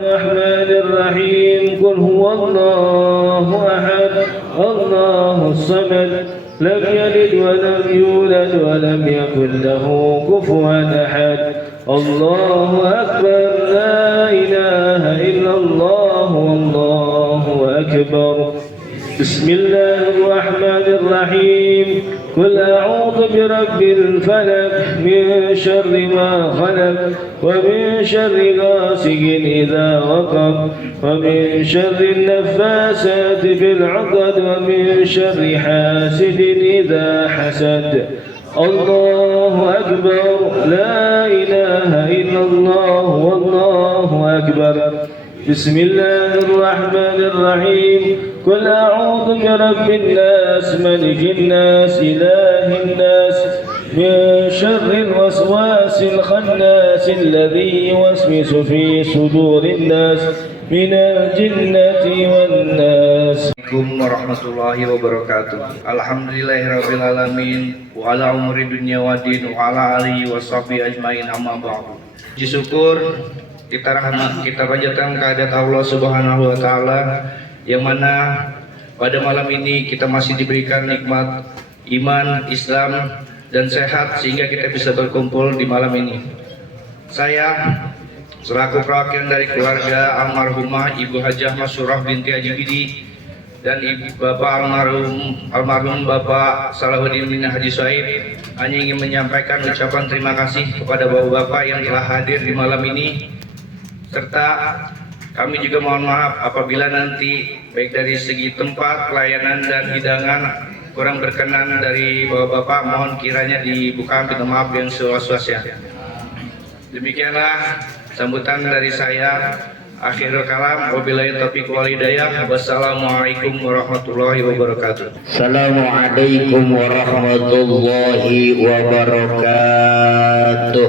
الرحمن الرحيم قل هو الله أحد الله الصمد لم يلد ولم يولد ولم يكن له كفوا أحد الله أكبر لا إله إلا الله والله أكبر بسم الله الرحمن الرحيم قل أعوذ برب الفلق من شر ما خلق ومن شر غاسق إذا وقب ومن شر النفاسات في العقد ومن شر حاسد إذا حسد الله أكبر لا إله إلا الله والله أكبر بسم الله الرحمن الرحيم قل أعوذ برب الناس ملك الناس إله الناس من شر الوسواس الخناس الذي يوسوس في صدور الناس من الجنة والناس. Assalamualaikum warahmatullahi wabarakatuh. Alhamdulillahirabbil alamin wa ala umuri dunya waddin wa ala alihi washabihi ajmain amma ba'du. Puji syukur kita panjatkan kehadirat Allah Subhanahu wa taala yang mana pada malam ini kita masih diberikan nikmat iman, Islam dan sehat sehingga kita bisa berkumpul di malam ini. Saya selaku perwakilan dari keluarga almarhumah Ibu Hajah Masyurah binti Haji Bidi dan Bapak almarhum Bapak Salahuddin bin Haji Sohaib hanya ingin menyampaikan ucapan terima kasih kepada bapak-bapak yang telah hadir di malam ini, serta kami juga mohon maaf apabila nanti baik dari segi tempat, pelayanan dan hidangan kurang berkenan dari bapak-bapak, mohon kiranya dibuka pintu maaf yang seluas-luasnya. Demikianlah sambutan dari saya. Akhirul kalam, wabillahi taufiq wal hidayah. Wassalamualaikum warahmatullahi wabarakatuh. Assalamualaikum warahmatullahi wabarakatuh.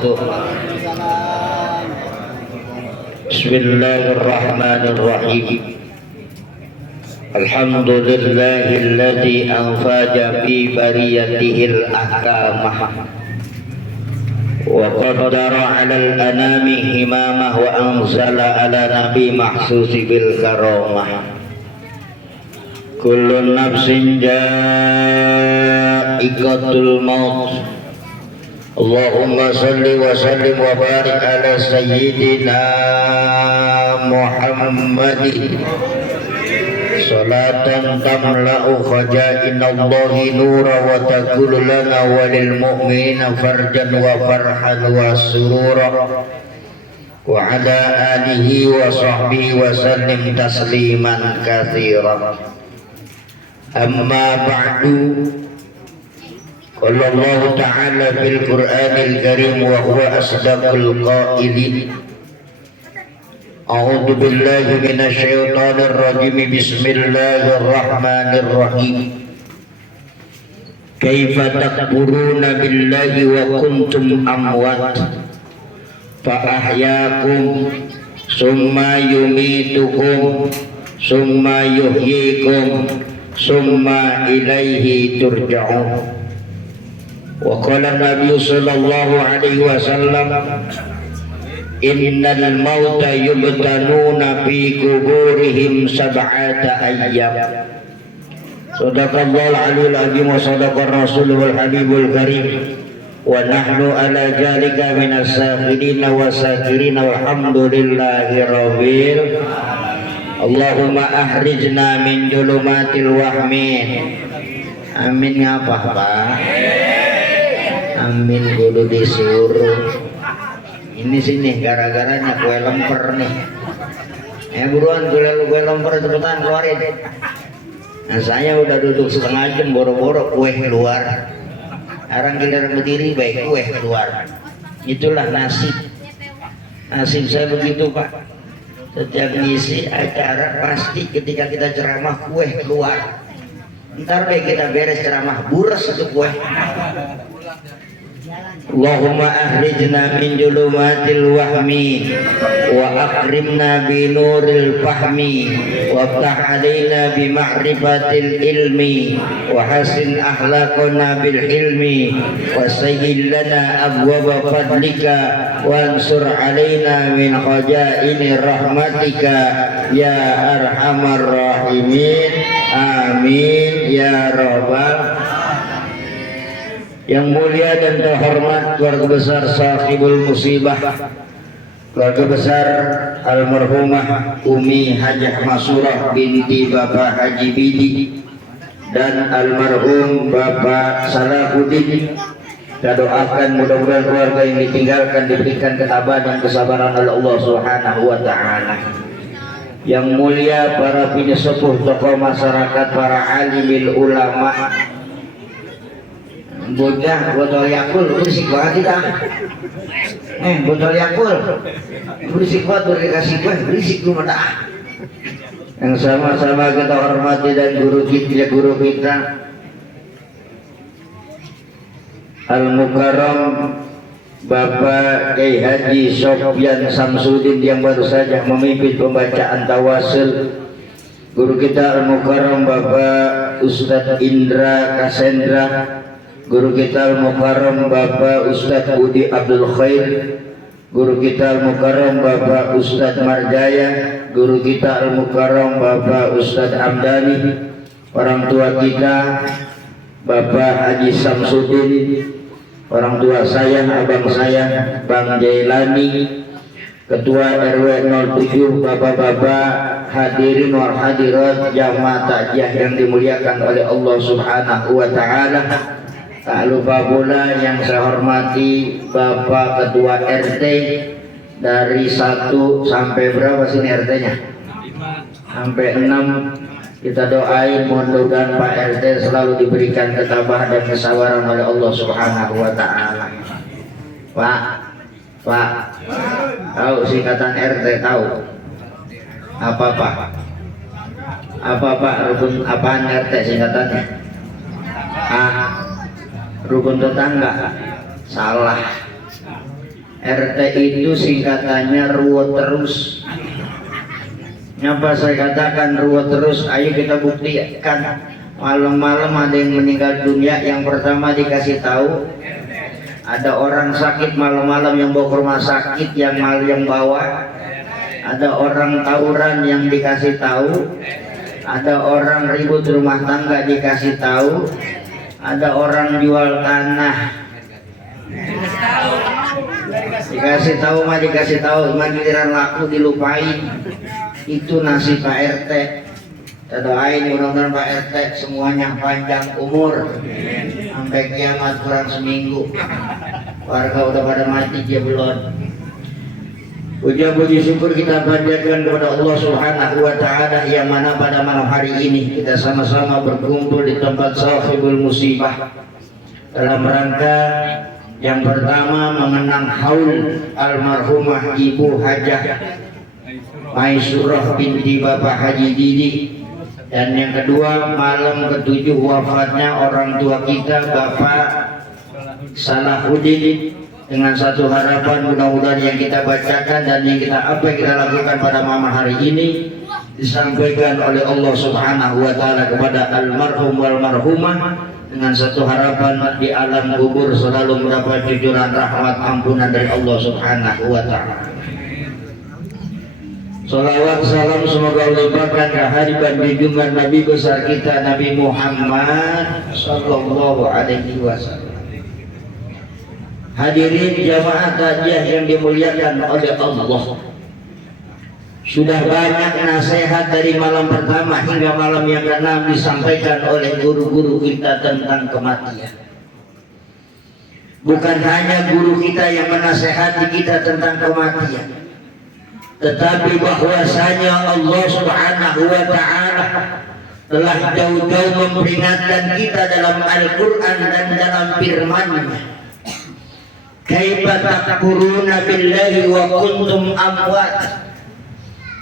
Bismillahirrahmanirrahim. Alhamdulillahilladzi anfaja fi bariyatihil ahkamah wa qaddara 'alal anami himamah wa anzala 'ala nabi mahsusi bil karamah. Kullu nafsin ja'iqatul maut. Allahumma salli wa sallim wa barik ala sayyidina Muhammadin salatan tamla'u khaja'inallahi nura wa takulu lana walil mu'minina farjan wa farhan wa surura wa ala alihi wa sahbihi wa sallim tasliman katsiran. Amma ba'du, qala Allah ta'ala fil Qur'anil Karim wa huwa asdaqul qailin. A'udzu billahi minasy syaithanir rajim. Bismillahirrahmanirrahim. Kaifa takfuruna billahi wa kuntum amwat fa ahyaakum summa yumitukum summa yuhyikum summa ilaihi turja'un. Wa qala Nabi sallallahu alaihi wasallam, innal mauta yubtanuna fi kuburihim sab'ata ayyam. Sadaqallahul aliyyul azim wa sadaqar rasulul habibul karim wa nahnu ala zalika minas sakhirina wa sakirina walhamdulillahi rabbil. Allahumma ahrijna min julumatil wahmin. Amin. Ngapa Pak? Amin kudu disuruh. Ini sini gara-garanya kue lemper nih. Buruan kue lemper cepetan keluarin. Nah, saya udah duduk setengah jam boro-boro kue keluar. Arang giliran berdiri baik kue keluar. Itulah nasib. Nasib saya begitu Pak. Setiap ngisi acara pasti ketika kita ceramah kue keluar. Ntar baik kita beres ceramah buras itu kue. Allahumma ahrijna min julumatil wahmi wa akrimna bi nuril fahmi waftah alaina bi ma'rifatil ilmi wa hasin akhlaqana bil hilmi wa sayyil lana abwaba fadlika wa ansur alaina min khajaini rahmatika ya arhamar rahimin amin ya rabbal. Yang mulia dan terhormat keluarga besar sahibul musibah, keluarga besar almarhumah Umi Hajah Masurah binti Bapak Haji Bidi dan almarhum Bapak Salahuddin. Kita doakan mudah-mudahan keluarga yang ditinggalkan diberikan ketabahan dan kesabaran oleh Allah Subhanahu wa taala. Yang mulia para penyesepuh tokoh masyarakat, para alimil ulama, bocah botol Yakul berisik banget kita. Botol Yakul berisik banget, dikasih gue berisik lu mata. Yang sama-sama kita hormati dan guru kita Al-Mukarram Bapak Kiai Haji Sofyan Samsudin yang baru saja memimpin pembacaan tawasul. Guru kita Al-Mukarram Bapak Ustadz Indra Kasendra, guru kita Al-Mukarram Bapak Ustadz Budi Abdul Khair, guru kita Al-Mukarram Bapak Ustadz Marjaya, guru kita Al-Mukarram Bapak Ustadz Hamdani, orang tua kita Bapak Haji Samsudin, orang tua saya, abang saya Bang Jailani, Ketua RW 07, bapak-bapak hadirin wal hadirat jamaah takziah yang dimuliakan oleh Allah Subhanahu wa taala. Tak lupa pula yang saya hormati Bapak Ketua RT dari 1 sampai berapa sini RT-nya? Sampai 6. Kita doain mudah-mudahan Pak RT selalu diberikan ketabahan dan kesabaran oleh Allah Subhanahu wa taala. Pak, tahu singkatan RT tahu? Apa Pak? Apa Pak? Rukun apaan RT singkatannya? Rukun tetangga. Salah. RT itu singkatannya ruwet terus. Nyapa saya katakan ruwet terus? Ayo kita buktikan. Malam-malam ada yang meninggal dunia, yang pertama dikasih tahu ada orang sakit malam-malam yang bawa ke rumah sakit, yang malu yang bawa. Ada orang tawuran yang dikasih tahu. Ada orang ribut rumah tangga dikasih tahu. Ada orang jual tanah dikasih tahu mah dikasih tahu, giliran laku dilupain. Itu nasib Pak RT. Kita doain mudah-mudahan Pak RT semuanya panjang umur sampai kiamat kurang seminggu. Warga udah pada mati dia belum. Puji syukur kita panjatkan kepada Allah Subhanahu wa taala yang mana pada malam hari ini kita sama-sama berkumpul di tempat sahibul musibah dalam rangka yang pertama mengenang haul almarhumah Ibu Hajah Maisurah binti Bapak Haji Didi, dan yang kedua malam ke-7 wafatnya orang tua kita Bapak Salahuddin. Dengan satu harapan mudah-mudahan yang kita bacakan dan yang kita lakukan pada malam hari ini disampaikan oleh Allah Subhanahu wa taala kepada almarhum wal marhumah, dengan satu harapan di alam kubur selalu mendapat cucuran rahmat ampunan dari Allah Subhanahu wa taala. Salawat salam semoga Allah limpahkan kehadiran junjungan Nabi besar kita Nabi Muhammad sallallahu alaihi wasallam. Hadirin jamaah takziah yang dimuliakan oleh Allah, sudah banyak nasihat dari malam pertama hingga malam yang ke-6 disampaikan oleh guru-guru kita tentang kematian. Bukan hanya guru kita yang menasehati kita tentang kematian, tetapi bahwasanya Allah Subhanahu wa taala telah jauh-jauh memperingatkan kita dalam Al-Qur'an dan dalam firman-Nya. Kaifa takfuruna billahi wa kuntum amwat.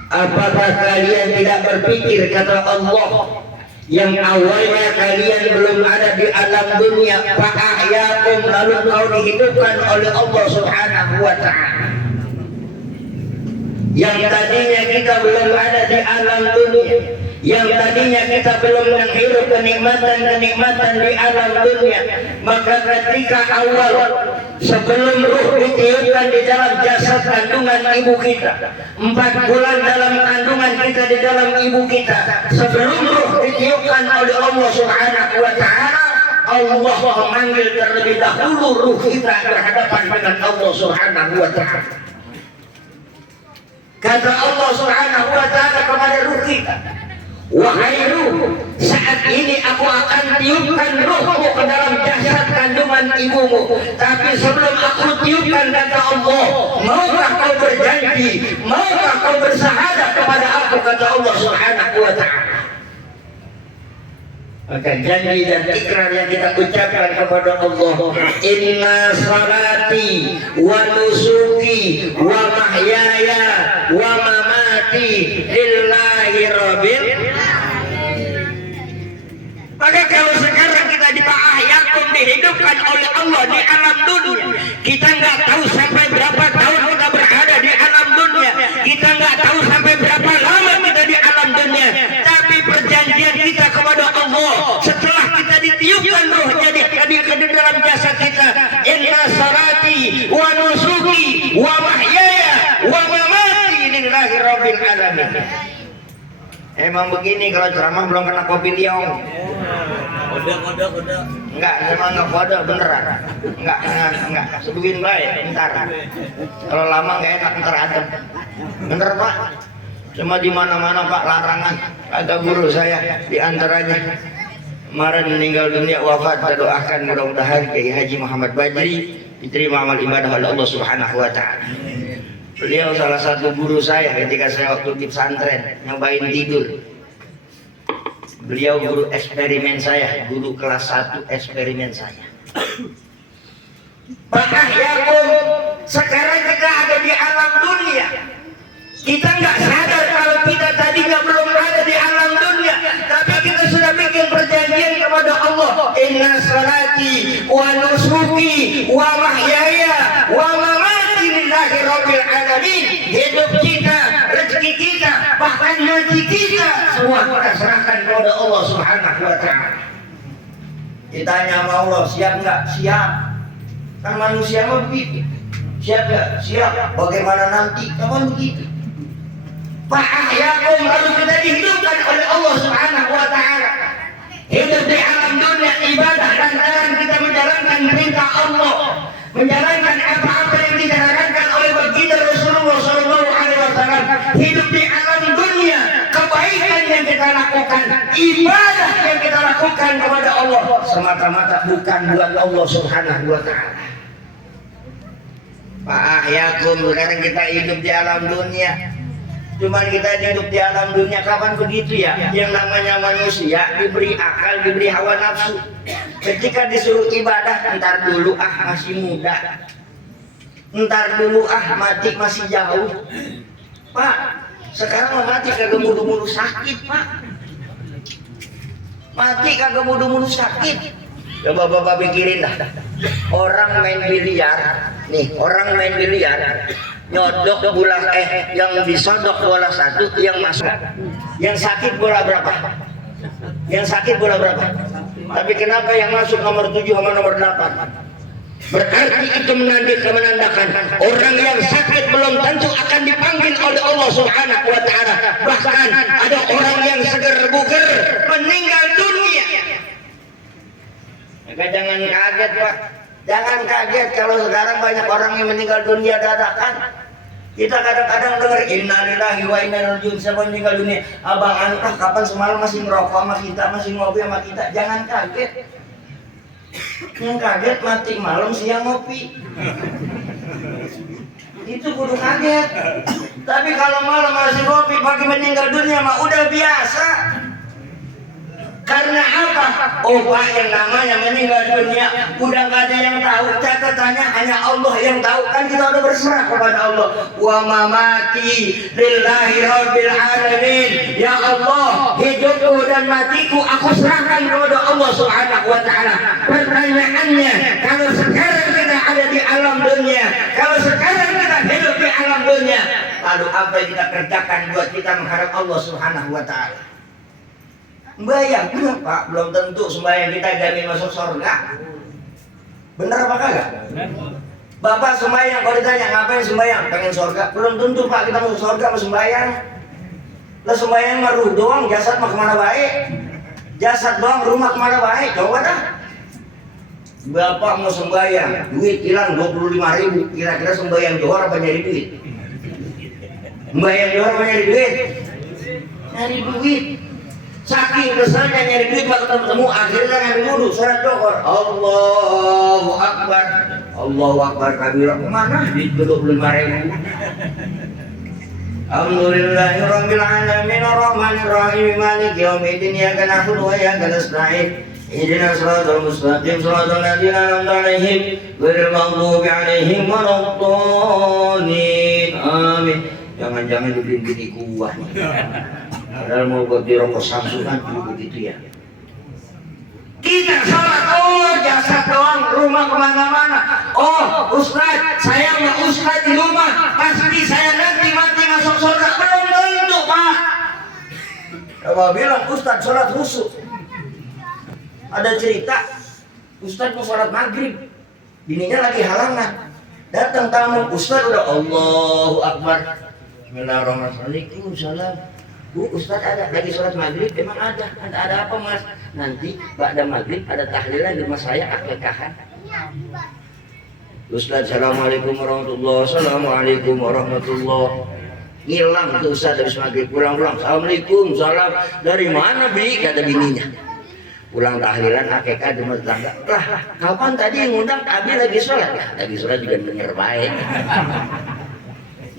Apakah kalian tidak berpikir, kata Allah, yang awalnya kalian belum ada di alam dunia, fa'ahyakum, lalu kau dihidupkan oleh Allah Subhanahu wa ta'ala. Yang tadinya kita belum ada di alam dunia, yang tadinya kita belum menghirup kenikmatan-kenikmatan di alam dunia, maka ketika awal sebelum ruh ditiupkan di dalam jasad kandungan ibu kita, 4 bulan dalam kandungan kita di dalam ibu kita, sebelum ruh ditiupkan oleh Allah Subhanahu wa ta'ala, Allah memanggil terlebih dahulu ruh kita berhadapan dengan Allah Subhanahu wa ta'ala. Kata Allah Subhanahu wa ta'ala kepada ruh kita, wahai ruh, saat ini aku akan tiupkan ruhmu ke dalam jasad kandungan ibumu. Tapi sebelum aku tiupkan, kata Allah, maukah kau berjanji, maukah kau bersahadat kepada aku, kata Allah Subhanahu wa ta'ala. Maka janji dan ikrar yang kita ucapkan kepada Allah, inna salati wa nusuki wa mahyaya wa mamati lillahi rabbil. Maka kalau sekarang kita dipa'ahyakum, dihidupkan oleh Allah di alam dunia, kita nggak tahu sampai berapa tahun kita berada di alam dunia, kita nggak tahu sampai berapa lama kita di alam dunia, tapi perjanjian kita kepada Allah setelah kita ditiupkan rohnya di dalam jasad kita, inna salati wa nusuki wa mahyaya wa mamati lillahi rabbil alamin. Emang begini kalau ceramah belum kena kopi liong. Kode. Enggak, memang enggak kode beneran. Enggak. Sebutin baik, ntar. Kalau lama enggak enak, ntar adem. Bener Pak. Cuma di mana-mana Pak larangan. Ada guru saya di antaranya kemarin meninggal dunia, wafat, kita doakan mudah-mudahan Kiai Haji Muhammad Badri diterima amal ibadah oleh Allah Subhanahu wa ta'ala. Beliau salah satu guru saya ketika saya waktu di pesantren nyobain tidur. Beliau guru eksperimen saya, guru kelas 1 eksperimen saya. Fa'ahyakum, sekarang kita ada di alam dunia. Kita nggak sadar kalau kita tadinya belum ada di alam dunia, tapi kita sudah bikin perjanjian kepada Allah, inna salati wa nusuki wa mahyaya wa mamati lillahi rabbil alamin. Hidup kita, rezeki kita, bahkan mati kita, semua kita serahkan kepada Allah Subhanahu wa ta'ala. Ditanya sama Allah, siap nggak? Siap. Kan manusia mah begitu. Siap nggak? Siap. Bagaimana nanti? Kapan begitu? Fa'ahyakum, lalu kita dihidupkan oleh Allah Subhanahu wa ta'ala. Hidup di alam dunia ibadah lantaran kita menjalankan perintah Allah, menjalankan apa-apa yang dijalankan oleh baginda Rasulullah SAW. Hidup di alam dunia, kebaikan yang kita lakukan, ibadah yang kita lakukan kepada Allah semata-mata bukan buat Allah Subhanahu wa ta'ala. Fa'ahyakum, sekarang kita hidup di alam dunia. Cuman kita hidup di alam dunia kapan begitu ya? Yang namanya manusia diberi akal, diberi hawa nafsu. Ketika disuruh ibadah, entar dulu masih muda, entar dulu mati masih jauh. Pak, sekarang mati kagak mulu-mulu sakit Pak. Mati kagak mulu-mulu sakit. Coba Bapak pikirin dah. Orang main biliar, nih orang main biliar, nyodok bola yang disodok bola 1, yang masuk, yang sakit bola berapa? Yang sakit bola berapa? Tapi kenapa yang masuk nomor 7 sama nomor 8? Berarti itu menandakan orang yang sakit belum tentu akan dipanggil oleh Allah Subhanahu wa ta'ala. Bahkan ada orang yang seger buger meninggal dunia. Maka jangan kaget Pak. Jangan kaget kalau sekarang banyak orang yang meninggal dunia dadakan. Kita kadang-kadang dengar innalillahi wa inna ilaihi raji'un, siapa meninggal dunia. Abang anu kapan semalam masih merokok sama kita, masih ngopi sama kita. Jangan kaget. Yang kaget mati malam siang ngopi. Itu kudu kaget. Tapi kalau malam masih ngopi, pagi meninggal dunia mah udah biasa. Karena apa? Pak yang namanya meninggal dunia udah gak ada yang tahu, catatannya hanya Allah yang tahu. Kan kita udah berserah kepada Allah. Wa mamati lillahi rabbil alamin. Ya Allah, hidupku dan matiku aku serahkan kepada Allah Subhanahu wa taala. Pertanyaannya, kalau sekarang kita ada di alam dunia, kalau sekarang kita hidup di alam dunia, lalu apa yang kita kerjakan buat kita menghadap Allah Subhanahu wa taala? Sembahyang, Pak, belum tentu sembahyang kita jamin masuk surga. Bener apa kagak? Bapak sembahyang, kalau ditanya ngapain sembahyang? Pengen surga. Belum tentu Pak kita masuk surga mau sembahyang. Lah sembahyang mah ruh doang, jasad mah kemana baik? Jasad doang, rumah kemana baik? Coba dah. Bapak mau sembahyang, duit hilang 25.000. Kira-kira sembahyang johor apa nyari duit? Sembahyang johor apa nyari duit? Nyari duit. Saking keselnya nyari duit maka ketemu akhirnya ngambil wudu sholat johor. Allahu Akbar, Allahu Akbar kabira. Mana duit 25.000? Alhamdulillahirabbil alamin arrahmanir rahim maliki yaumiddin iyyaka na'budu wa iyyaka nasta'in ihdinas siratal mustaqim siratal ladzina an'amta 'alaihim ghairil maghdubi 'alaihim waladdallin. Amin. Jangan-jangan dibikin bini gua. Padahal mau buat di rokok Samsung kan dulu begitu ya. Kita sholat, jasad doang, rumah kemana-mana. Ustaz, saya sama Ustaz di rumah, pasti saya nanti mati masuk surga. Belum tentu Pak. Kalau bilang Ustaz sholat khusyuk, ada cerita Ustaz mau sholat maghrib, bininya lagi halangan. Datang tamu, Ustaz udah Allahu Akbar, Bismillahirrahmanirrahim, salam. Bu, Ustaz ada lagi sholat maghrib, emang ada apa mas? Nanti ba'da maghrib ada tahlilan di rumah saya akekahan. Ustaz, assalamualaikum warahmatullahi wabarakatuh. Assalamualaikum warahmatullahi. Hilang tuh Ustaz habis maghrib, pulang-pulang, assalamualaikum, salam. Dari mana Bi? Kata bininya. Pulang tahlilan akekah di rumah tetangga. Lah, kapan tadi yang ngundang? Abi lagi sholat. Lagi sholat juga denger baik.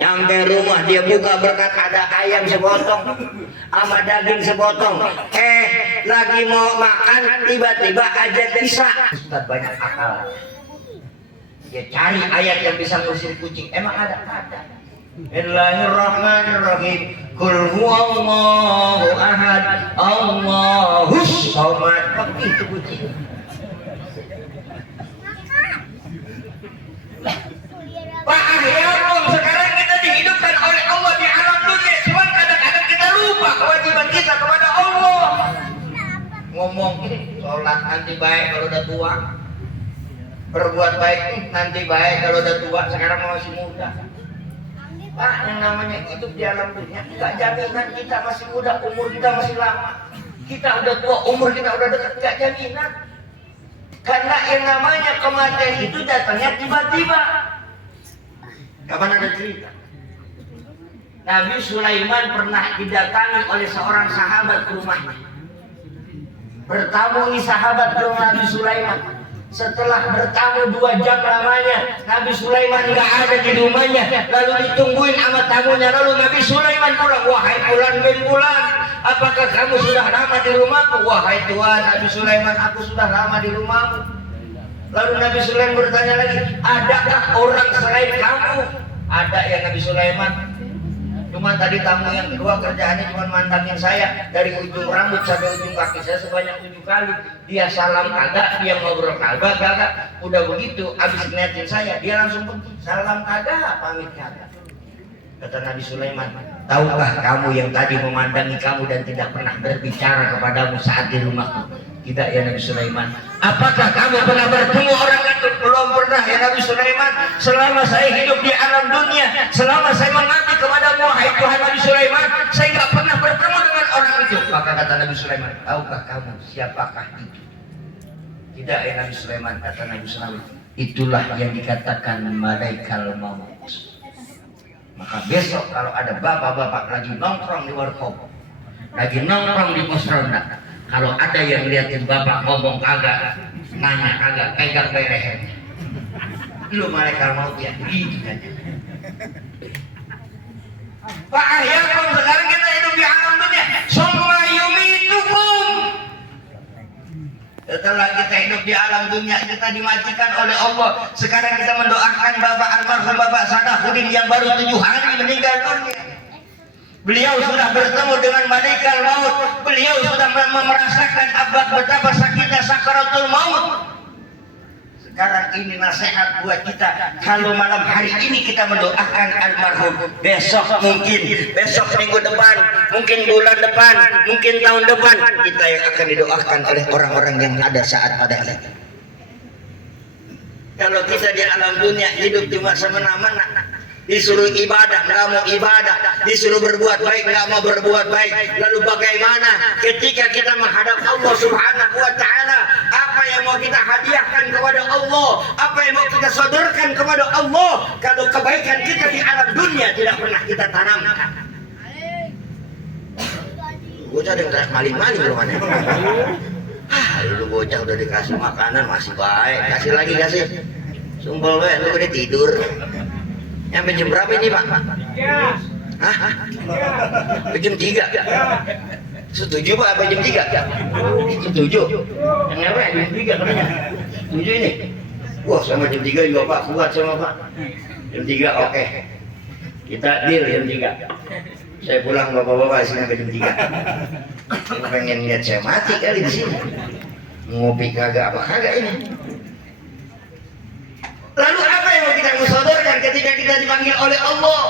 Nyampe rumah dia buka berkat ada ayam sepotong sama daging sepotong. Lagi mau makan tiba-tiba aja bisa. Ustaz banyak akal. Dia cari ayat yang bisa ngusir kucing. Emang ada? Ada. Bismillahirrahmanirrahim. Qul huwallahu ahad, Allahus samad. Begitu kucing. Pak Ahyarul, sekarang kita dihidupkan oleh Allah di alam dunia. Cuma kadang-kadang kita lupa kewajiban kita kepada Allah. Ngomong sholat nanti baik kalau udah tua, berbuat baik nanti baik kalau udah tua. Sekarang masih muda. Pak, yang namanya hidup di alam dunia nggak jaminan kita masih muda, umur kita masih lama. Kita udah tua, umur kita udah dekat, nggak jaminan. Karena yang namanya kematian itu datangnya tiba-tiba. Kapan ada cerita? Nabi Sulaiman pernah didatangi oleh seorang sahabat ke rumahnya. Bertamu sahabat ke rumah Nabi Sulaiman. Setelah bertamu 2 jam lamanya, Nabi Sulaiman nggak ada di rumahnya. Lalu ditungguin sama tamunya. Lalu Nabi Sulaiman pulang. Wahai Fulan bin Fulan, apakah kamu sudah lama di rumahku? Wahai Tuhan, Nabi Sulaiman, aku sudah lama di rumahmu. Lalu Nabi Sulaiman bertanya lagi, adakah orang selain kamu? Ada ya Nabi Sulaiman. Cuma tadi tamu yang kedua kerjaannya cuma mantangin saya dari ujung rambut sampai ujung kaki saya sebanyak 7 kali. Dia salam kagak, dia ngobrol kagak. Udah begitu, abis ngeliatin saya, dia langsung pergi. Salam kagak, pamit kagak. Kata Nabi Sulaiman, tahukah kamu yang tadi memandangi kamu dan tidak pernah berbicara kepadamu saat di rumahku? Tidak ya Nabi Sulaiman. Apakah kamu pernah bertemu orang itu? Belum pernah ya Nabi Sulaiman. Selama saya hidup di alam dunia, selama saya mengabdi kepadamu wahai Tuhan Nabi Sulaiman, saya nggak pernah bertemu dengan orang itu. Maka kata Nabi Sulaiman, tahukah kamu siapakah itu? Tidak ya Nabi Sulaiman. Kata Nabi Sulaiman, itulah yang dikatakan malaikal maut. Maka besok kalau ada bapak-bapak lagi nongkrong di warkop, lagi nongkrong di pos ronda, kalau ada yang liatin bapak ngomong kagak, nanya kagak, pegang lehernya, lu malaikat maut ya, gitu kan. Pak Ahyarul, sekarang kita hidup di alam dunia. Summa yumitukum, di alam dunia kita dimatikan oleh Allah. Sekarang kita mendoakan Bapak almarhum Bapak Sadahuddin yang baru 7 hari meninggal dunia. Beliau sudah bertemu dengan malaikat maut. Beliau sudah merasakan betapa sakitnya sakaratul maut. Sekarang ini nasihat buat kita, kalau malam hari ini kita mendoakan almarhum, besok minggu depan, mungkin bulan depan, mungkin tahun depan, kita yang akan didoakan oleh orang-orang yang ada saat pada ini. Kalau kita di alam dunia hidup cuma semena-mena, disuruh ibadah nggak mau ibadah, disuruh berbuat baik nggak mau berbuat baik, lalu bagaimana ketika kita menghadap Allah Subhanahu wa Ta'ala? Apa yang mau kita hadiahkan kepada Allah, apa yang mau kita sodorkan kepada Allah kalau kebaikan kita di alam dunia tidak pernah kita tanamkan? Bocah ada yang keras maling-maling rumahnya. Lu bocah udah dikasih makanan masih baik, kasih lagi kasih. Sumpel lu udah tidur. Sampai jam berapa ini Pak? Hah? Jam 3? Setuju Pak apa jam 3? Setuju. Yang apa jam 3 katanya? Setuju ini? Wah sama jam 3 juga Pak, kuat sama Pak. Jam 3 oke. Kita deal jam 3. Saya pulang bapak-bapak sini sampai jam 3. Pengen lihat saya mati kali di sini. Ngopi kagak apa kagak ini. Lalu apa yang mau kita musodorkan ketika kita dipanggil oleh Allah?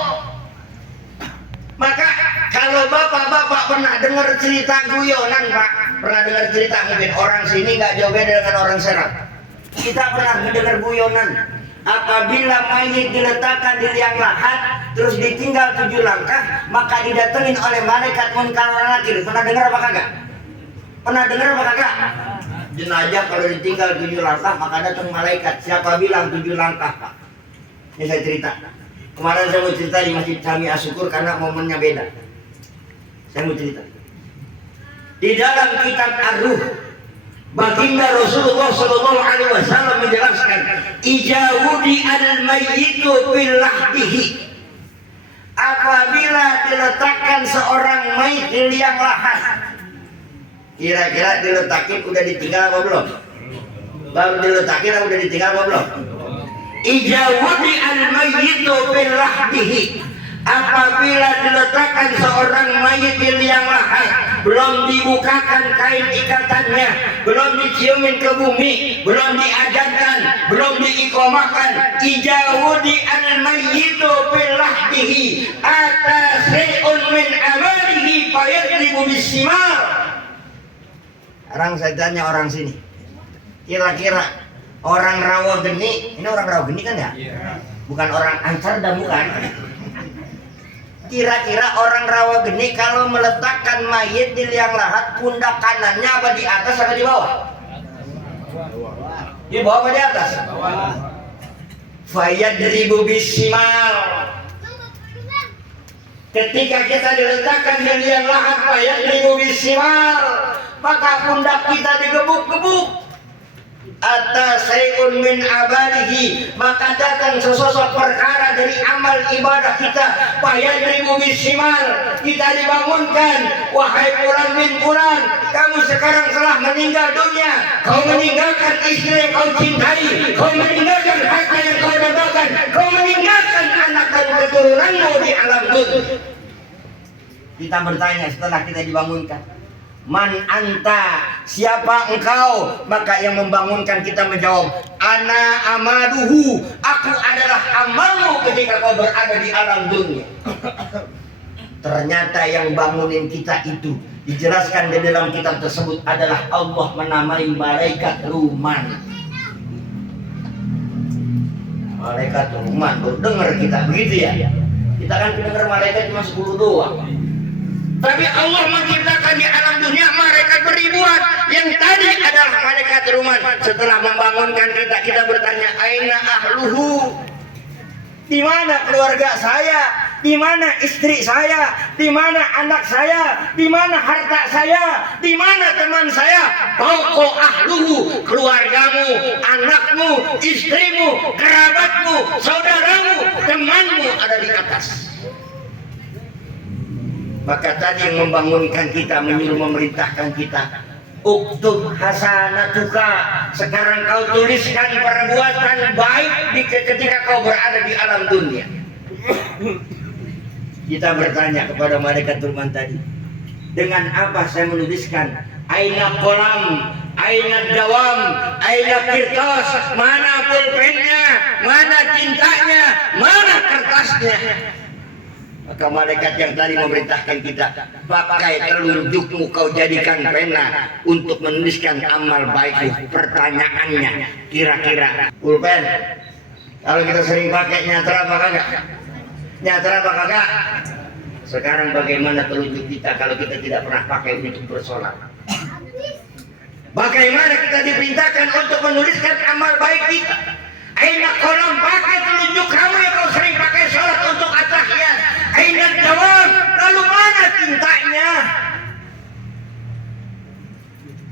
Maka kalau bapak-bapak pernah dengar cerita guyonan Pak, pernah dengar cerita mungkin orang sini nggak jauh beda dengan orang Serang. Kita pernah mendengar guyonan. Apabila mayit diletakkan di liang lahat, terus ditinggal 7 langkah, maka didatengin oleh malaikat munkar wa nakir. Pernah dengar apa kagak? Pernah dengar apa kagak? Jenazah kalau ditinggal 7 langkah maka datang malaikat. Siapa bilang 7 langkah Pak? Ini saya cerita. Kemarin saya mau cerita di Masjid Jami Asyukur karena momennya beda. Saya mau cerita. Di dalam kitab Ar-Ruh, baginda Rasulullah Sallallahu Alaihi Wasallam menjelaskan, ijawudi al-mayyitu fil lahdihi. Apabila diletakkan seorang mayit di liang lahat, kira-kira diletakin udah ditinggal apa belum? Baru diletakin udah ditinggal apa belum? Ijawudi al-mayyitu fil lahdihi. Apabila diletakkan seorang mayit di liang lahat, belum dibukakan kain ikatannya, belum diciumin ke bumi, belum diajarkan, belum diikomahkan, ijawudi al-mayyitu fil lahdihi ata syai'un min amalihi fayadribu bisimar. Sekarang saya tanya orang sini, kira-kira orang Rawageni, ini orang Rawageni kan ya? Bukan orang Ansarda bukan? Kira-kira orang Rawageni kalau meletakkan mayit di liang lahat, pundak kanannya apa di atas apa di bawah? Di bawah apa di atas? Fayadribu bisimal. Ketika kita diletakkan di liang lahat, fayadribu bisimal, maka pundak kita digebuk-gebuk. Atas sayun min abadihi, maka datang sesosok perkara dari amal ibadah kita. Fayadribu bisimal, kita dibangunkan. Wahai fulan bin fulan, kamu sekarang telah meninggal dunia. Kau meninggalkan istri yang kau cintai, kau meninggalkan harta yang kau dapatkan, kau meninggalkan anak dan keturunanmu di alam dunia. Kita bertanya setelah kita dibangunkan, man anta, siapa engkau? Maka yang membangunkan kita menjawab, ana amaluhu, aku adalah amalmu ketika kau berada di alam dunia. Ternyata yang bangunin kita itu dijelaskan di dalam kitab tersebut adalah Allah menamai malaikat Ruman. Malaikat Ruman, baru dengar kita begitu ya? Kita kan dengar malaikat cuma 10 doang. Tapi Allah menciptakan di alam dunia malaikat beribuan. Yang tadi adalah malaikat Ruman. Setelah membangunkan kita, kita bertanya, aina ahluhu? Di mana keluarga saya? Di mana istri saya? Di mana anak saya? Di mana harta saya? Di mana teman saya? Pokok ahluhu, keluargamu, anakmu, istrimu, kerabatmu, saudaramu, temanmu ada di atas. Maka tadi yang membangunkan kita, menyuruh memerintahkan kita, Uktub hasanatuka, sekarang kau tuliskan perbuatan baik ketika kau berada di alam dunia. Kita bertanya kepada malaikat Rahman tadi, dengan apa saya menuliskan? Aina kolam, aina dawam, aina kirtas, mana pulpennya, mana tintanya, mana kertasnya? Maka malaikat yang tadi memerintahkan kita, pakai telunjukmu kau jadikan pena untuk menuliskan amal baikmu. Pertanyaannya, kira-kira pulpen kalau kita sering pakai nyata apa kagak? Nyata apa kagak? Sekarang bagaimana telunjuk kita kalau kita tidak pernah pakai untuk bersolat? Bagaimana kita diperintahkan untuk menuliskan amal baik kita? Aina kolam, pakai telunjuk kamu yang kau sering pakai sholat untuk at-tahiyat. Aina jawab, lalu mana tintanya?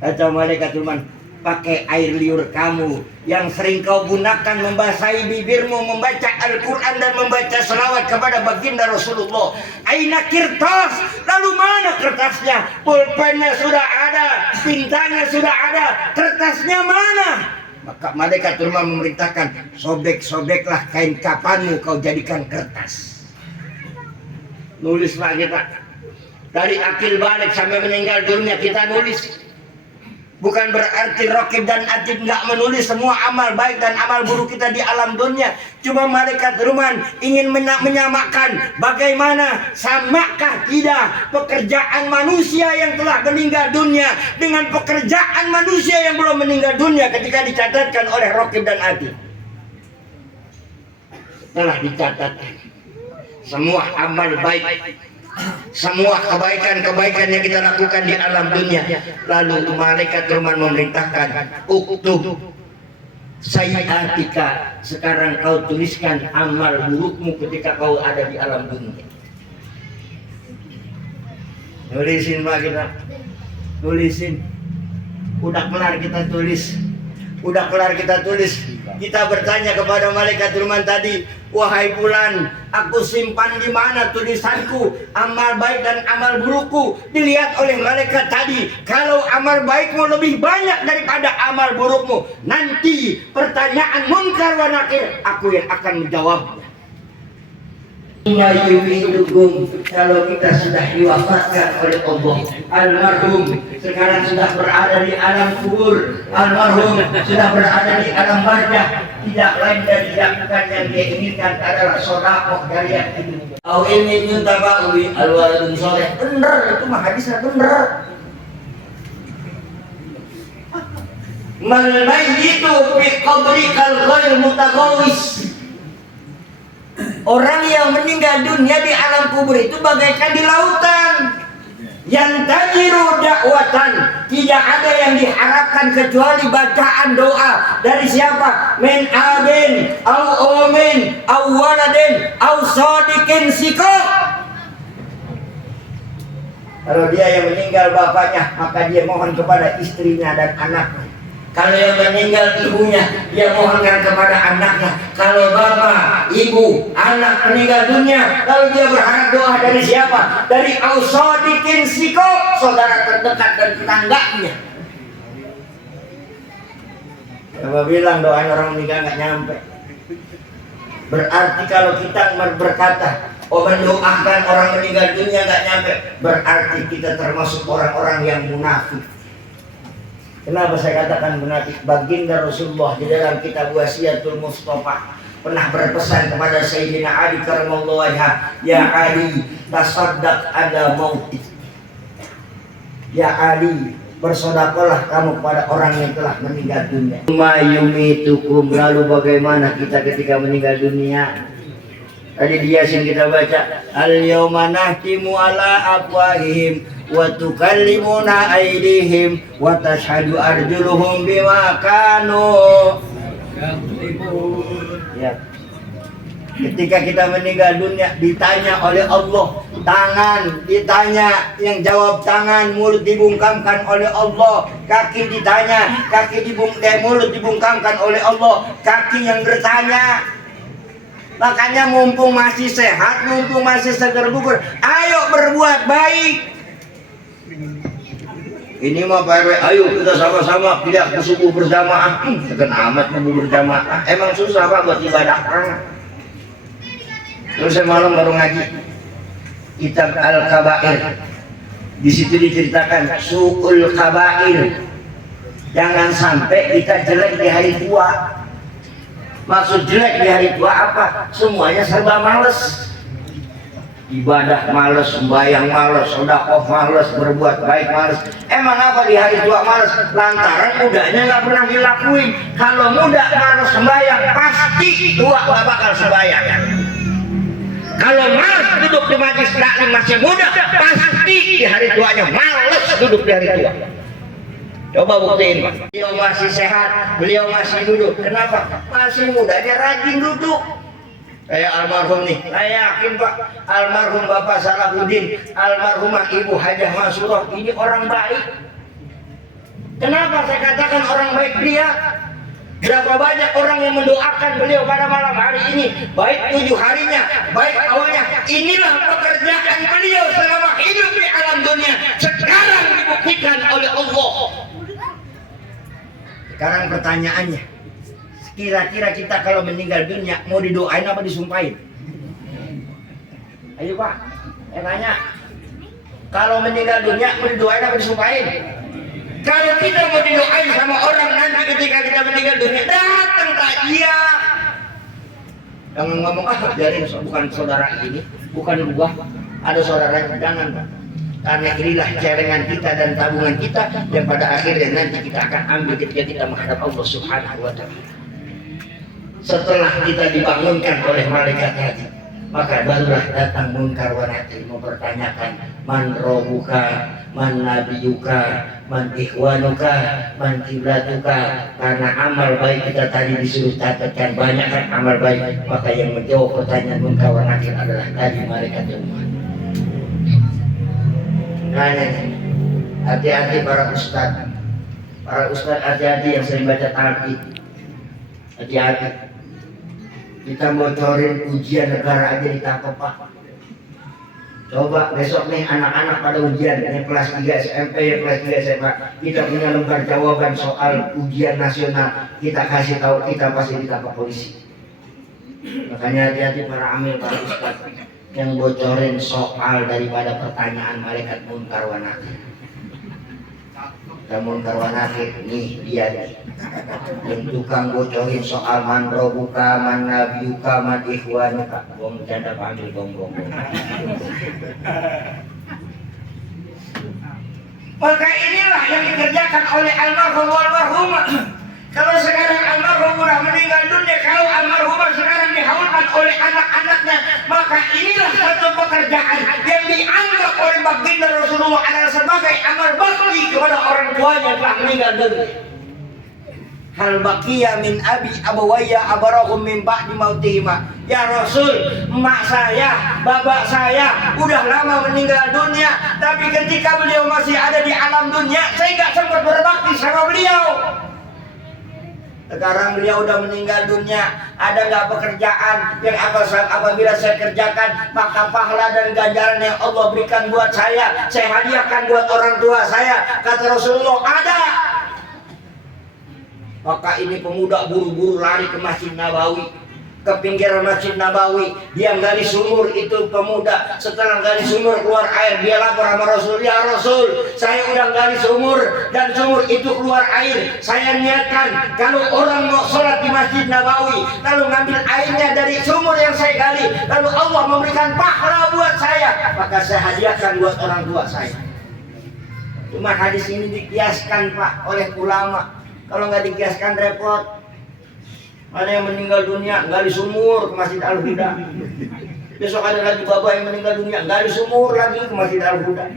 Kata malaikat Rahman, pakai air liur kamu yang sering kau gunakan membasahi bibirmu, membaca Al-Quran dan membaca selawat kepada baginda Rasulullah. Aina kirtas, lalu mana kertasnya? Pulpennya sudah ada, tintanya sudah ada, kertasnya mana? Maka malaikat Rahman memerintahkan, sobek-sobeklah kain kafanmu kau jadikan kertas. Nulislah kita. Dari akil balik sampai meninggal dunia kita nulis. Bukan berarti Raqib dan Atid nggak menulis semua amal baik dan amal buruk kita di alam dunia. Cuma malaikat Rahman ingin menyamakan bagaimana samakah tidak pekerjaan manusia yang telah meninggal dunia dengan pekerjaan manusia yang belum meninggal dunia ketika dicatatkan oleh Raqib dan Atid. Telah dicatatkan semua amal baik, semua kebaikan-kebaikan yang kita lakukan di alam dunia. Lalu malaikat Rahman memerintahkan, uktub sayyiatika, sekarang kau tuliskan amal burukmu ketika kau ada di alam dunia. Tulisin Pak kita, tulisin. Udah kelar kita tulis. Udah kelar kita tulis. Kita bertanya kepada malaikat Rahman tadi, wahai bulan, aku simpan di mana tulisanku, amal baik dan amal burukku? Dilihat oleh malaikat tadi, kalau amal baikmu lebih banyak daripada amal burukmu, nanti pertanyaan munkar wa nakir, aku yang akan menjawabnya. Kalau kita sudah diwafatkan oleh Allah, almarhum sekarang sudah berada di alam kubur, almarhum sudah berada di alam barzah, tidak lain dan tidak bukan yang dia inginkan adalah sedekah dari yang itu. Au ilmi yuntafa'u bi alwaladun soleh. Benar, itu mah hadisnya benar. Mal mayyitu fi qabrikal ghair mutagawis. Orang yang meninggal dunia di alam kubur itu bagaikan di lautan. Yang tajiru dakwatan, tidak ada yang diharapkan kecuali bacaan doa dari siapa? Min abin, au omin, au waladin, au sadikin sikok. Kalau dia yang meninggal bapaknya, maka dia mohon kepada istrinya dan anaknya. Kalau yang meninggal ibunya, dia mohonkan kepada anaknya. Kalau bapak, ibu, anak meninggal dunia, lalu dia berharap doa dari siapa? Dari ausodikin sikok, saudara terdekat dan tetangganya. Coba bilang doain orang meninggal nggak nyampe. Berarti kalau kita berkata, mendoakan orang meninggal dunia nggak nyampe, berarti kita termasuk orang-orang yang munafik. Kenapa saya katakan munafik? Baginda Rasulullah di dalam kitab Wasiyatul Mustafa pernah berpesan kepada Sayyidina Ali karramallahu wajhah, ya Ali, tasaddaq ada mautik. Ya Ali, bersedekahlah kamu kepada orang yang telah meninggal dunia. Mayumitukum, lalu bagaimana kita ketika meninggal dunia? Tadi dia yang kita baca, al-yawma nahtimu ala afwahihim wa tukallimuna aydihim wa tashhadu arjuluhum bima kanu yaktubun. Ya. Ketika kita meninggal dunia ditanya oleh Allah, tangan ditanya, yang jawab tangan, mulut dibungkamkan oleh Allah, kaki ditanya, mulut dibungkamkan oleh Allah, kaki yang bertanya. Makanya mumpung masih sehat, mumpung masih segar bugar, ayo berbuat baik. Ini mah Pak RW, ayo kita sama-sama tidak ke subuh berjamaah. Tekan amat subuh berjamaah. Emang susah Pak buat ibadah. Terus saya malam baru ngaji kitab Al-Kabair. Di situ diceritakan su'ul kabair. Jangan sampai kita jelek di hari tua. Maksud jelek di hari tua apa? Semuanya serba males. Ibadah males, sembahyang males, sedekah males, berbuat baik males. Emang apa di hari tua males? Lantaran mudanya nggak pernah dilakuin. Kalau muda males sembahyang, pasti tua nggak bakal sembahyang. Kalau males duduk di majelis taklim masih muda, pasti di hari tuanya males duduk di hari tua. Coba buktiin Pak. Beliau masih sehat, beliau masih duduk. Kenapa? Masih mudanya rajin duduk. Kayak almarhum nih, saya yakin Pak, almarhum Bapak Salahuddin, almarhumah Ibu Hajah Mansurah, ini orang baik. Kenapa saya katakan orang baik dia? Berapa banyak orang yang mendoakan beliau pada malam hari ini, baik 7 harinya, baik awalnya. Inilah pekerjaan beliau selama hidup di alam dunia. Sekarang dibuktikan oleh Allah. Sekarang pertanyaannya, kira-kira kita kalau meninggal dunia mau didoain apa disumpahin? Ayo Pak, saya tanya. Kalau meninggal dunia mau didoain apa disumpahin? Kalau kita mau didoain sama orang nanti ketika kita meninggal dunia, datang tak dia. Jangan ngomong biarin bukan saudara ini, bukan gua, ada saudara yang jangan Pak. Karena inilah celengan kita dan tabungan kita yang pada akhirnya nanti kita akan ambil ketika kita menghadap Allah Subhanahu wa Ta'ala. Setelah kita dibangunkan oleh malaikat tadi, maka barulah datang munkar wa nakir mempertanyakan man robuka, man nabiyuka, man ikhwanuka, man kiblatuka. Karena amal baik kita tadi disuruh catatkan banyak kan amal baik, maka yang menjawab pertanyaan munkar wa nakir adalah tadi malaikat umat. Nanya, hati-hati para ustaz hati-hati yang sering baca talqin, hati-hati. Kita bocorin ujian negara aja ditangkap Pak. Coba besok nih anak-anak pada ujian yang kelas 3 SMP, kelas 3 SMA, kita punya lembar jawaban soal ujian nasional, kita kasih tahu, kita pasti ditangkap polisi. Makanya hati-hati para amil, para ustaz yang bocorin soal daripada pertanyaan malaikat munkar wa nakir. Munkar wa nakir nih dia nih. Yang tukang bocorin soal man robuka, man nabiyuka, man ikhwanuka. Gua bercanda panggil gong. Maka inilah yang dikerjakan oleh almarhum walmarhumah. Kalau sekarang almarhum sudah meninggal dunia, kalau almarhumah sekarang dihaulkan oleh anak-anaknya, maka inilah satu pekerjaan yang dianggap oleh baginda Rasulullah adalah sebagai amal bakti kepada orang tuanya yang telah meninggal dunia. Hal baqiya min abi abawaya abarahum min ba'di mautihima. Ya Rasul, emak saya, bapak saya udah lama meninggal dunia, tapi ketika beliau masih ada di alam dunia, saya nggak sempat berbakti sama beliau. Sekarang beliau udah meninggal dunia, ada nggak pekerjaan yang apabila saya kerjakan, maka pahala dan ganjaran yang Allah berikan buat saya hadiahkan buat orang tua saya? Kata Rasulullah, ada. Maka ini pemuda buru-buru lari ke Masjid Nabawi, ke pinggiran Masjid Nabawi. Dia gali sumur, itu pemuda. Setelah gali sumur keluar air, dia lapor sama Rasul, ya Rasul, saya udah gali sumur dan sumur itu keluar air. Saya niatkan kalau orang mau sholat di Masjid Nabawi, lalu ngambil airnya dari sumur yang saya gali, lalu Allah memberikan pahala buat saya, maka saya hadiahkan buat orang tua saya. Cuma hadis ini dikiaskan Pak oleh ulama. Kalau nggak dikiaskan repot. Ada yang meninggal dunia gali sumur ke Masjid Al-Huda. Besok ada lagi bapak yang meninggal dunia gali sumur lagi ke Masjid Al-Huda.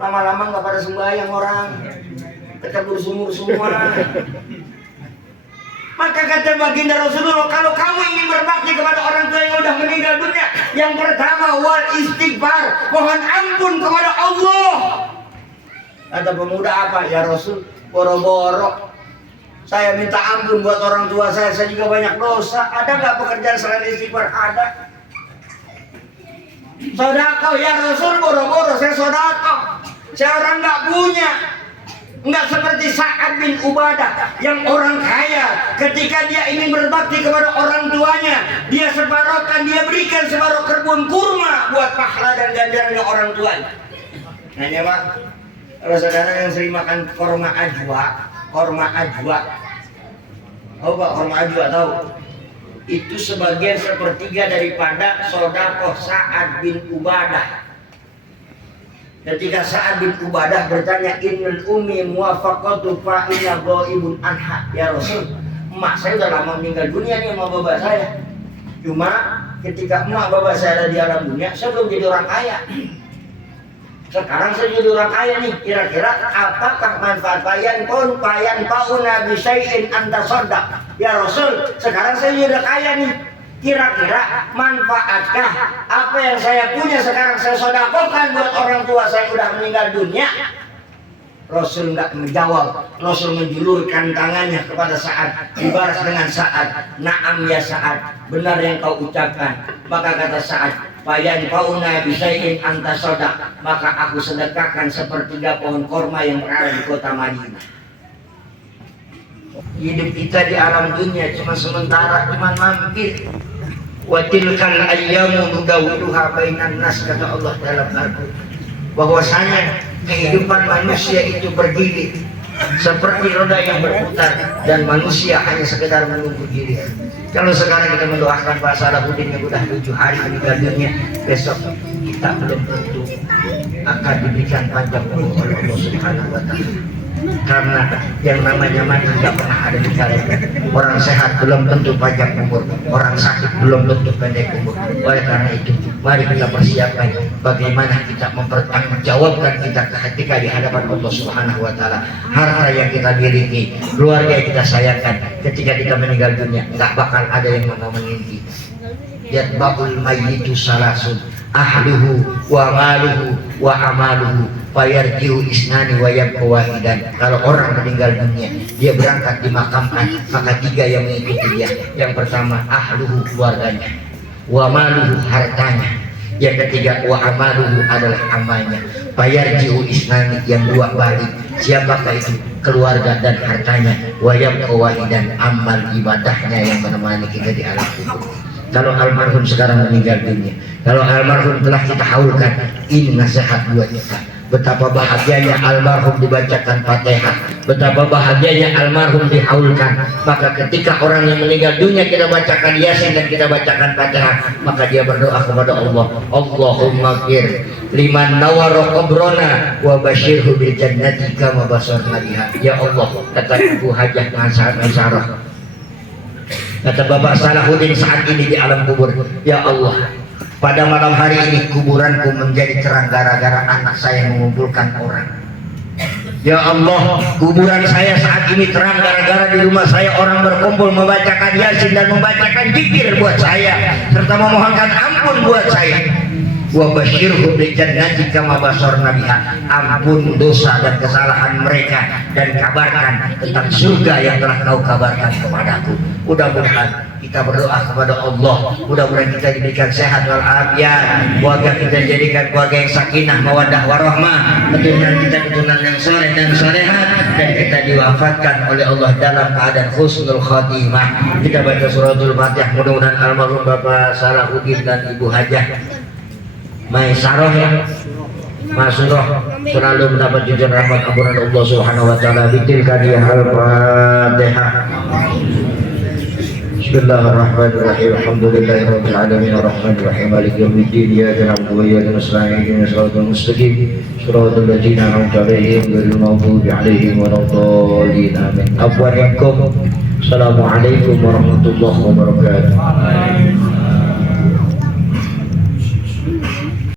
Lama-lama nggak pada sembahyang orang, kecebur sumur semua. Maka kata baginda Rasulullah, kalau kamu ingin berbakti kepada orang tua yang sudah meninggal dunia, yang pertama wal istighfar, mohon ampun kepada Allah. Kata pemuda apa? Ya Rasul, boro-boro saya minta ampun buat orang tua saya juga banyak dosa. Ada nggak pekerjaan selain istighfar? Ada. Sodako, ya Rasul, boro-boro saya sodako. Saya orang nggak punya. Enggak seperti Sa'ad bin Ubadah yang orang kaya, ketika dia ingin berbakti kepada orang tuanya, dia separohkan, dia berikan separuh kebun kurma buat pahala dan ganjarannya orang tuanya. Nanya Pak, kalau saudara yang sering makan korma ajwa, tahu Pak korma ajwa tahu? Itu sebagian sepertiga daripada sedekah Sa'ad bin Ubadah. Ketika Sa'ad bin Ubadah bertanya, innal ummi muwafaqatu fa inna ghaibun anha, ya Rasul, emak saya udah lama meninggal dunia nih sama bapak saya. Cuma ketika emak bapak saya ada di alam dunia, saya belum jadi orang kaya. Sekarang saya jadi orang kaya nih, kira-kira apakah manfaat payan pauna bisyai'in anta shaddaq? Ya Rasul, sekarang saya jadi kaya nih. Kira-kira manfaatkah apa yang saya punya sekarang saya sedekahkan buat orang tua saya udah meninggal dunia? Rasul nggak menjawab. Rasul menjulurkan tangannya kepada Sa'ad, dibalas dengan Sa'ad, na'am ya Sa'ad, benar yang kau ucapkan. Maka kata Sa'ad, bayan fauna bisyai'in anta shaddaq, maka aku sedekahkan sepertiga pohon korma yang berada di kota Madinah. Hidup kita di alam dunia cuma sementara, cuma mampir. Wa tilkal ayyamu nudawiluha bainan nas, kata Allah dalam Al-Qur'an, bahwasanya kehidupan manusia itu bergilir seperti roda yang berputar dan manusia hanya sekedar menunggu giliran. Kalau sekarang kita mendoakan Pak Salahuddin yang sudah 7 hari meninggal dunia, besok kita belum tentu akan diberikan panjang umur oleh Allah Subhanahu wa Ta'ala. Karena yang namanya mati tidak pernah ada di kalian. Orang sehat belum tentu panjang umur, orang sakit belum tentu pendek umur. Oleh karena itu, mari kita persiapkan bagaimana kita mempertanggungjawabkan kita ketika di hadapan Allah Subhanahu wa Ta'ala. Harta yang kita miliki, keluarga yang kita sayangkan, ketika kita meninggal dunia nggak bakal ada yang mau mengingki. Yatba'ul mayyitu salasun, ahluhu wa maluhu wa amaluhu fayarji'u isnani wa yabqa wahidan. Kalau orang meninggal dunia, dia berangkat dimakamkan, maka 3 yang mengikuti dia. Yang pertama ahluhu, keluarganya, wa maluhu, hartanya. Yang ketiga wa amaluhu, adalah amalnya. Fayarji'u isnani, yang 2 balik. Siapakah itu? Keluarga dan hartanya. Wa yabqa wahidan, amal ibadahnya yang menemani kita di alam kubur. Kalau almarhum sekarang meninggal dunia, kalau almarhum telah kita haulkan, ini nasihat buat kita. Betapa bahagianya almarhum dibacakan Fatihah, betapa bahagianya almarhum dihaulkan. Maka ketika orang yang meninggal dunia kita bacakan Yasin dan kita bacakan Fatihah, maka dia berdoa kepada Allah, Allahumma gfir liman nawara qabrana wa basyirhu bil jannati kama basarna biha. Ya Allah, kata Ibu Hajah Nasarah, kata Bapak Salahuddin saat ini di alam kubur, ya Allah, pada malam hari ini kuburanku menjadi terang gara-gara anak saya mengumpulkan orang. Ya Allah, kuburan saya saat ini terang gara-gara di rumah saya orang berkumpul membacakan Yasin dan membacakan zikir buat saya, serta memohonkan ampun buat saya. Wa basyirhu bil jannati kama basarna biha. Ampun dosa dan kesalahan mereka dan kabarkan tentang surga yang telah kau kabarkan kepadaku. Mudah-mudahan kita berdoa kepada Allah, mudah-mudahan kita diberikan sehat wal afiat, keluarga kita jadikan keluarga yang sakinah mawaddah warahmah, keturunan kita keturunan yang soleh dan solehat, dan kita diwafatkan oleh Allah dalam keadaan husnul khatimah. Kita baca suratul Fatihah, mudah-mudahan almarhum Bapak Salahuddin dan Ibu Hajah Maisaroh ya Masuroh selalu mendapat jajan rahmat ampunan Allah Subhanahu wa Ta'ala. Bitilka dia al-Fatihah. Bismillahirrahmanirrahim. Alhamdulillahirabbil alamin arrahmanir rahim maliki yaumiddin iyyaka na'budu wa iyyaka nasta'in ihdinas siratal mustaqim siratal ladzina an'amta 'alaihim ghairil maghdubi 'alaihim waladdallin amin. Assalamualaikum warahmatullahi wabarakatuh.